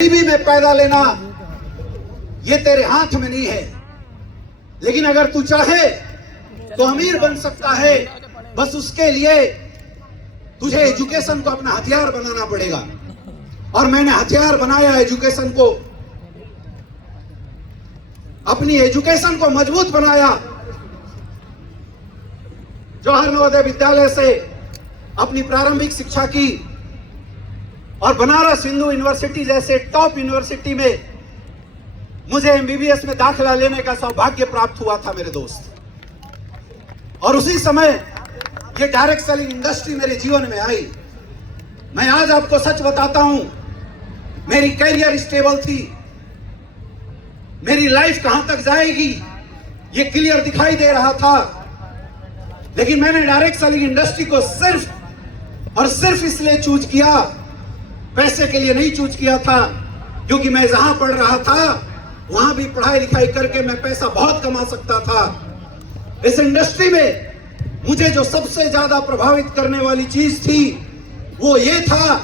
गरीबी में पैदा लेना ये तेरे हाथ में नहीं है, लेकिन अगर तू चाहे तो अमीर बन सकता है। बस उसके लिए तुझे एजुकेशन को अपना हथियार बनाना पड़ेगा, और मैंने हथियार बनाया एजुकेशन को, अपनी एजुकेशन को मजबूत बनाया। जवाहर नवोदय विद्यालय से अपनी प्रारंभिक शिक्षा की और बनारस हिंदू यूनिवर्सिटी जैसे टॉप यूनिवर्सिटी में मुझे एमबीबीएस में दाखिला लेने का सौभाग्य प्राप्त हुआ था मेरे दोस्त। और उसी समय ये डायरेक्ट सेलिंग इंडस्ट्री मेरे जीवन में आई। मैं आज आपको सच बताता हूं, मेरी कैरियर स्टेबल थी, मेरी लाइफ कहां तक जाएगी ये क्लियर दिखाई दे रहा था, लेकिन मैंने डायरेक्ट सेलिंग इंडस्ट्री को सिर्फ और सिर्फ इसलिए चूज किया, पैसे के लिए नहीं चूज किया था, क्योंकि मैं जहां पढ़ रहा था वहां भी पढ़ाई लिखाई करके मैं पैसा बहुत कमा सकता था। इस इंडस्ट्री में मुझे जो सबसे ज्यादा प्रभावित करने वाली चीज थी वो ये था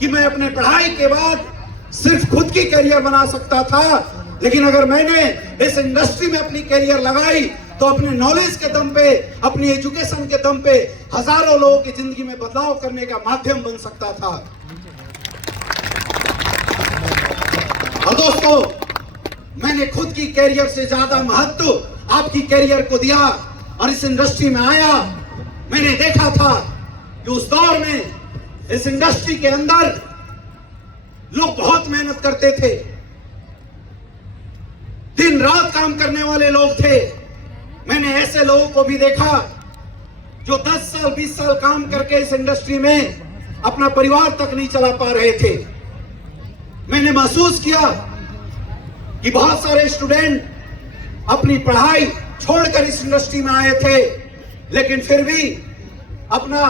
कि मैं अपने पढ़ाई के बाद सिर्फ खुद की करियर बना सकता था, लेकिन अगर मैंने इस इंडस्ट्री में अपनी करियर लगाई तो अपने नॉलेज के दम पे, अपनी एजुकेशन के दम पे हजारों लोगों की जिंदगी में बदलाव करने का माध्यम बन सकता था। और दोस्तों, मैंने खुद की कैरियर से ज्यादा महत्व आपकी कैरियर को दिया और इस इंडस्ट्री में आया। मैंने देखा था कि उस दौर में इस इंडस्ट्री के अंदर लोग बहुत मेहनत करते थे, दिन रात काम करने वाले लोग थे। मैंने ऐसे लोगों को भी देखा जो 10 साल 20 साल काम करके इस इंडस्ट्री में अपना परिवार तक नहीं चला पा रहे थे। मैंने महसूस किया कि बहुत सारे स्टूडेंट अपनी पढ़ाई छोड़कर इस इंडस्ट्री में आए थे, लेकिन फिर भी अपना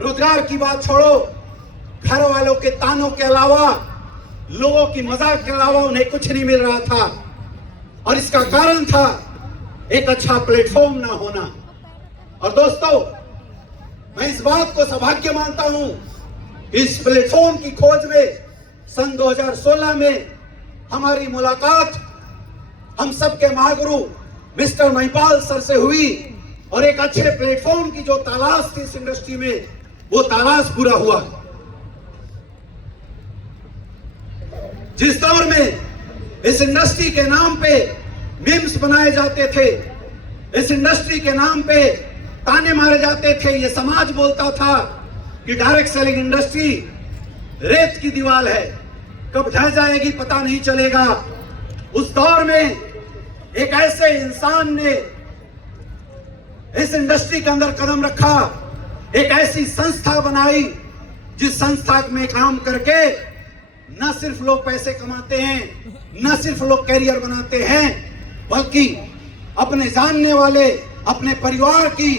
रोजगार की बात छोड़ो, घर वालों के तानों के अलावा, लोगों की मजाक के अलावा उन्हें कुछ नहीं मिल रहा था। और इसका कारण था एक अच्छा प्लेटफॉर्म ना होना। और दोस्तों, मैं इस बात को सौभाग्य मानता हूं, इस प्लेटफॉर्म की खोज में सन 2016 में हमारी मुलाकात हम सबके महागुरु मिस्टर महिपाल सर से हुई, और एक अच्छे प्लेटफॉर्म की जो तलाश थी इस इंडस्ट्री में, वो तलाश पूरा हुआ। जिस दौर में इस इंडस्ट्री के नाम पे मीम्स बनाए जाते थे, इस इंडस्ट्री के नाम पे ताने मारे जाते थे, ये समाज बोलता था कि डायरेक्ट सेलिंग इंडस्ट्री रेत की दीवार है, कब ढह जाएगी पता नहीं चलेगा। उस दौर में एक ऐसे इंसान ने इस इंडस्ट्री के अंदर कदम रखा, एक ऐसी संस्था बनाई जिस संस्था में काम करके न सिर्फ लोग पैसे कमाते हैं, न सिर्फ लोग कैरियर बनाते हैं, बल्कि अपने जानने वाले, अपने परिवार की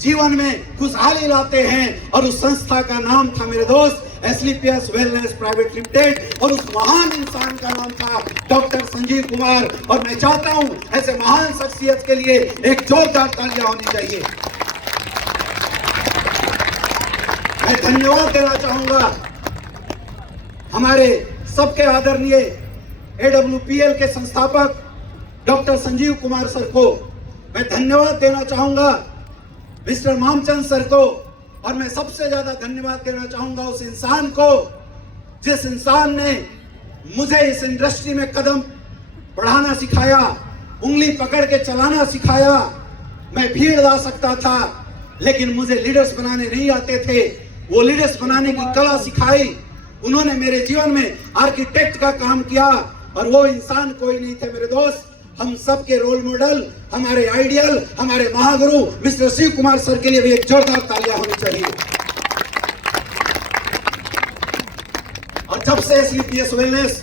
जीवन में खुशहाली लाते हैं। और उस संस्था का नाम था मेरे दोस्त एसलीपीएस वेलनेस प्राइवेट लिमिटेड, और उस महान इंसान का नाम था डॉक्टर संजीव कुमार। और मैं चाहता हूं ऐसे महान शख्सियत के लिए एक जोरदार तालियां होनी चाहिए। मैं धन्यवाद देना चाहूंगा हमारे सबके आदरणीय एडब्ल्यूपीएल के संस्थापक डॉक्टर संजीव कुमार सर को। मैं धन्यवाद देना चाहूंगा मिस्टर मामचंद सर को, और मैं सबसे ज्यादा धन्यवाद देना चाहूंगा उस इंसान को जिस इंसान ने मुझे इस इंडस्ट्री में कदम बढ़ाना सिखाया, उंगली पकड़ के चलाना सिखाया। मैं भीड़ ला सकता था, लेकिन मुझे लीडर्स बनाने नहीं आते थे। वो लीडर्स बनाने की कला सिखाई। उन्होंने मेरे जीवन में आर्किटेक्ट का काम किया, और वो इंसान कोई नहीं थे मेरे दोस्त, हम सबके रोल मॉडल, हमारे आइडियल, हमारे महागुरु मिस्टर शिव कुमार सर के लिए भी एक जोरदार तालियां होनी चाहिए। और जब से एसलीपीएस वेलनेस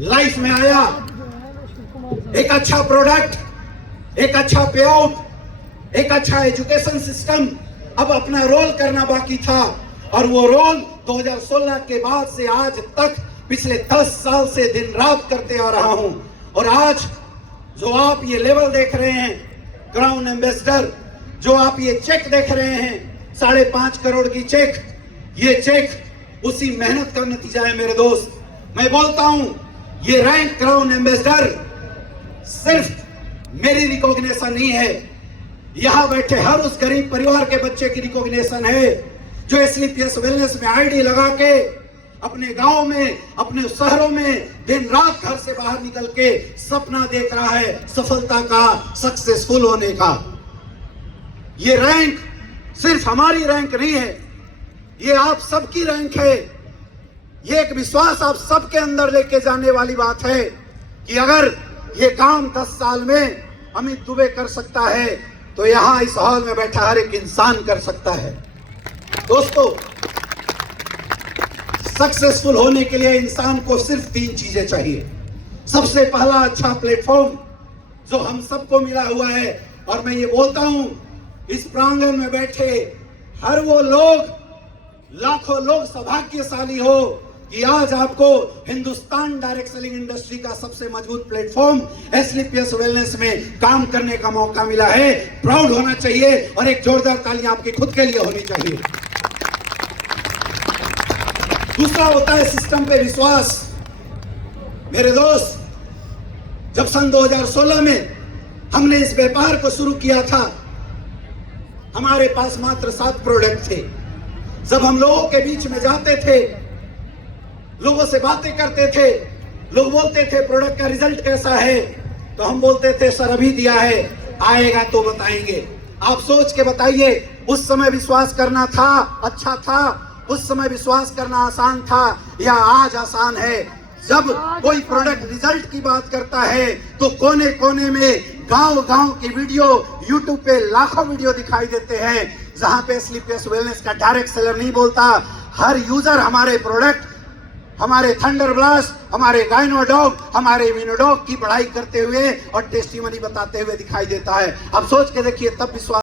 लाइफ में आया, एक अच्छा प्रोडक्ट, एक अच्छा पे आउट, एक अच्छा एजुकेशन सिस्टम, अब अपना रोल करना बाकी था। और वो रोल 2016 के बाद से आज तक पिछले 10 साल से दिन रात करते आ रहा हूं। और आज जो आप ये लेवल देख रहे हैं, क्राउन एम्बेसडर, जो आप ये चेक देख रहे हैं 5.5 करोड़ की चेक, ये चेक उसी मेहनत का नतीजा है मेरे दोस्त। मैं बोलता हूं ये रैंक क्राउन एम्बेसडर सिर्फ मेरी रिकॉग्निशन नहीं है, यहां बैठे हर उस गरीब परिवार के बच्चे की रिकॉग्निशन है जो SLPS वेलनेस में आईडी लगा के अपने गांव में, अपने शहरों में दिन रात घर से बाहर निकल के सपना देख रहा है सफलता का, सक्सेसफुल होने का। ये रैंक सिर्फ हमारी रैंक नहीं है, ये आप सबकी रैंक है। ये एक विश्वास आप सबके अंदर लेके जाने वाली बात है कि अगर ये काम 10 साल में अमित दुबे कर सकता है तो यहां इस हॉल में बैठा हर एक इंसान कर सकता है। दोस्तों, सक्सेसफुल होने के लिए इंसान को सिर्फ 3 चीजें चाहिए। सबसे पहला, अच्छा प्लेटफॉर्म जो हम सबको मिला हुआ है। और मैं ये बोलता हूं, इस प्रांगण में बैठे हर वो लोग, लाखों लोग सौभाग्यशाली हो कि आज आपको हिंदुस्तान डायरेक्ट सेलिंग इंडस्ट्री का सबसे मजबूत प्लेटफॉर्म SLPS वेलनेस में काम करने का मौका मिला है। प्राउड होना चाहिए और एक जोरदार तालियां आपकी खुद के लिए होनी चाहिए। दूसरा होता है सिस्टम पे विश्वास। मेरे दोस्त, जब सन 2016 में हमने इस व्यापार को शुरू किया था, हमारे पास मात्र 7 प्रोडक्ट थे। जब हम लोगों के बीच में जाते थे, लोगों से बातें करते थे, लोग बोलते थे प्रोडक्ट का रिजल्ट कैसा है, तो हम बोलते थे सर अभी दिया है, आएगा तो बताएंगे। आप सोच के बताइए, उस समय विश्वास करना था अच्छा था, उस समय विश्वास करना आसान था या आज आसान है? जब कोई प्रोडक्ट रिजल्ट की बात करता है तो कोने कोने में गांव की वीडियो, यूट्यूब पे लाखों वीडियो दिखाई देते हैं जहां पे SLPS वेलनेस का डायरेक्ट सेलर नहीं बोलता, हर यूजर हमारे प्रोडक्ट, हमारे थंडर ब्लास्ट, हमारे गाइनोडॉग, हमारे विनोडॉग की बढ़ाई करते हुए और टेस्टिमनी बताते हुए दिखाई देता है। अब सोच के देखिए, तब विश्वास